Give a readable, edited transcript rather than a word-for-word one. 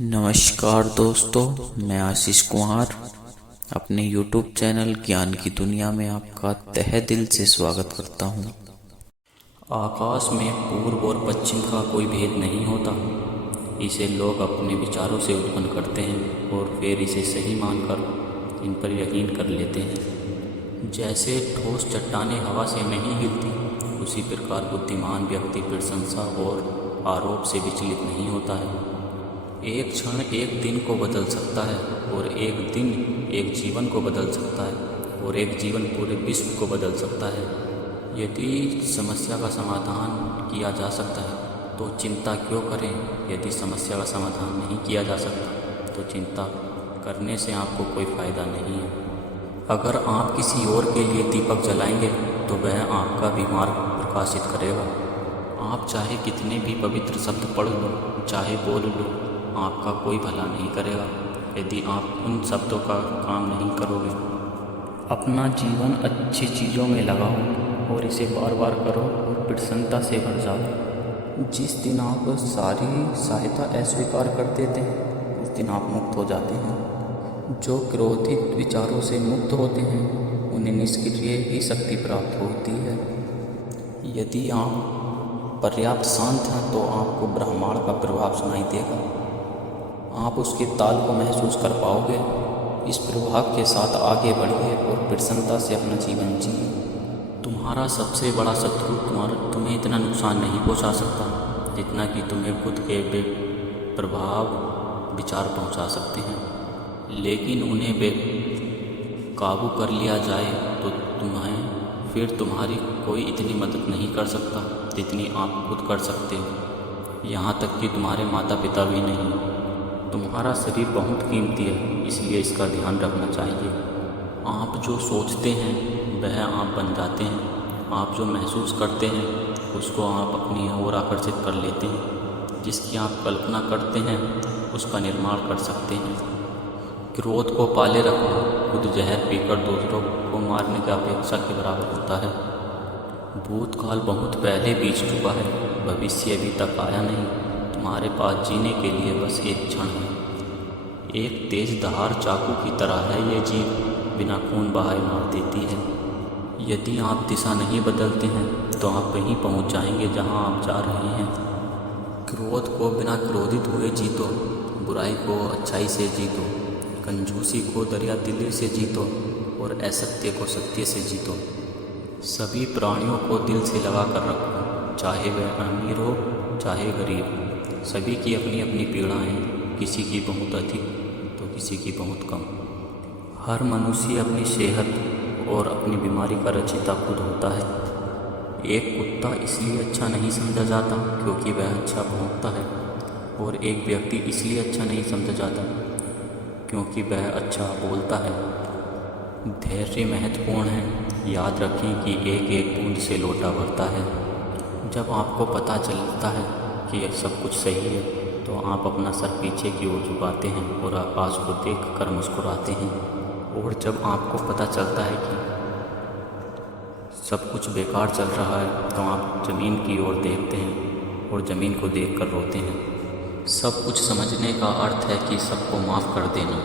नमस्कार दोस्तों, मैं आशीष कुमार अपने YouTube चैनल ज्ञान की दुनिया में आपका तहे दिल से स्वागत करता हूँ। आकाश में पूर्व और पश्चिम का कोई भेद नहीं होता। इसे लोग अपने विचारों से उत्पन्न करते हैं और फिर इसे सही मानकर इन पर यकीन कर लेते हैं। जैसे ठोस चट्टानें हवा से नहीं हिलती, उसी प्रकार बुद्धिमान व्यक्ति प्रशंसा और आरोप से विचलित नहीं होता है। एक क्षण एक दिन को बदल सकता है और एक दिन एक जीवन को बदल सकता है और एक जीवन पूरे विश्व को बदल सकता है। यदि समस्या का समाधान किया जा सकता है तो चिंता क्यों करें। यदि समस्या का समाधान नहीं किया जा सकता तो चिंता करने से आपको कोई फ़ायदा नहीं है। अगर आप किसी और के लिए दीपक जलाएंगे तो वह आपका भी मार्ग प्रकाशित करेगा। आप चाहे कितने भी पवित्र शब्द पढ़ लो, चाहे बोल लो, आपका कोई भला नहीं करेगा यदि आप उन शब्दों का काम नहीं करोगे। अपना जीवन अच्छी चीज़ों में लगाओ और इसे बार बार करो और प्रसन्नता से भर जाओ। जिस दिन आप सारी सहायता अस्वीकार कर देते हैं उस दिन आप मुक्त हो जाते हैं। जो क्रोधित विचारों से मुक्त होते हैं उन्हें निष्क्रिय ही शक्ति प्राप्त होती है। यदि आप पर्याप्त शांत हैं तो आपको ब्रह्मांड का प्रभाव सुनाई देगा। आप उसके ताल को महसूस कर पाओगे। इस प्रभाव के साथ आगे बढ़िए और प्रसन्नता से अपना जीवन जिए। तुम्हारा सबसे बड़ा शत्रु तुम्हें इतना नुकसान नहीं पहुंचा सकता जितना कि तुम्हें खुद के बेप्रभाव विचार पहुंचा सकते हैं। लेकिन उन्हें बेकाबू कर लिया जाए तो फिर तुम्हारी कोई इतनी मदद नहीं कर सकता जितनी आप खुद कर सकते हो। यहाँ तक कि तुम्हारे माता पिता भी नहीं। तुम्हारा शरीर बहुत कीमती है, इसलिए इसका ध्यान रखना चाहिए। आप जो सोचते हैं वह आप बन जाते हैं। आप जो महसूस करते हैं उसको आप अपनी ओर आकर्षित कर लेते हैं। जिसकी आप कल्पना करते हैं उसका निर्माण कर सकते हैं। क्रोध को पाले रखना खुद जहर पीकर दूसरों को मारने की अपेक्षा के बराबर होता है। भूतकाल बहुत पहले बीत चुका है, भविष्य अभी तक आया नहीं। तुम्हारे पास जीने के लिए बस एक क्षण है। एक तेज धार चाकू की तरह है ये जीव, बिना खून बहाए मार देती है। यदि आप दिशा नहीं बदलते हैं तो आप वहीं पहुंच जाएंगे जहां आप जा रहे हैं। क्रोध को बिना क्रोधित हुए जीतो, बुराई को अच्छाई से जीतो, कंजूसी को दरिया दिली से जीतो और असत्य को सत्य से जीतो। सभी प्राणियों को दिल से लगा कर रखो, चाहे वह अमीर हो चाहे गरीब। सभी की अपनी अपनी पीड़ाएँ, किसी की बहुत अधिक तो किसी की बहुत कम। हर मनुष्य अपनी सेहत और अपनी बीमारी का रचयिता खुद होता है। एक कुत्ता इसलिए अच्छा नहीं समझा जाता क्योंकि वह अच्छा भौंकता है और एक व्यक्ति इसलिए अच्छा नहीं समझा जाता क्योंकि वह अच्छा बोलता है। धैर्य महत्वपूर्ण है। याद रखें कि एक एक बूंद से लोटा भरता है। जब आपको पता चलता है कि सब कुछ सही है तो आप अपना सर पीछे की ओर झुकाते हैं और आकाश को देखकर मुस्कुराते हैं। और जब आपको पता चलता है कि सब कुछ बेकार चल रहा है तो आप ज़मीन की ओर देखते हैं और ज़मीन को देखकर रोते हैं। सब कुछ समझने का अर्थ है कि सबको माफ़ कर देना।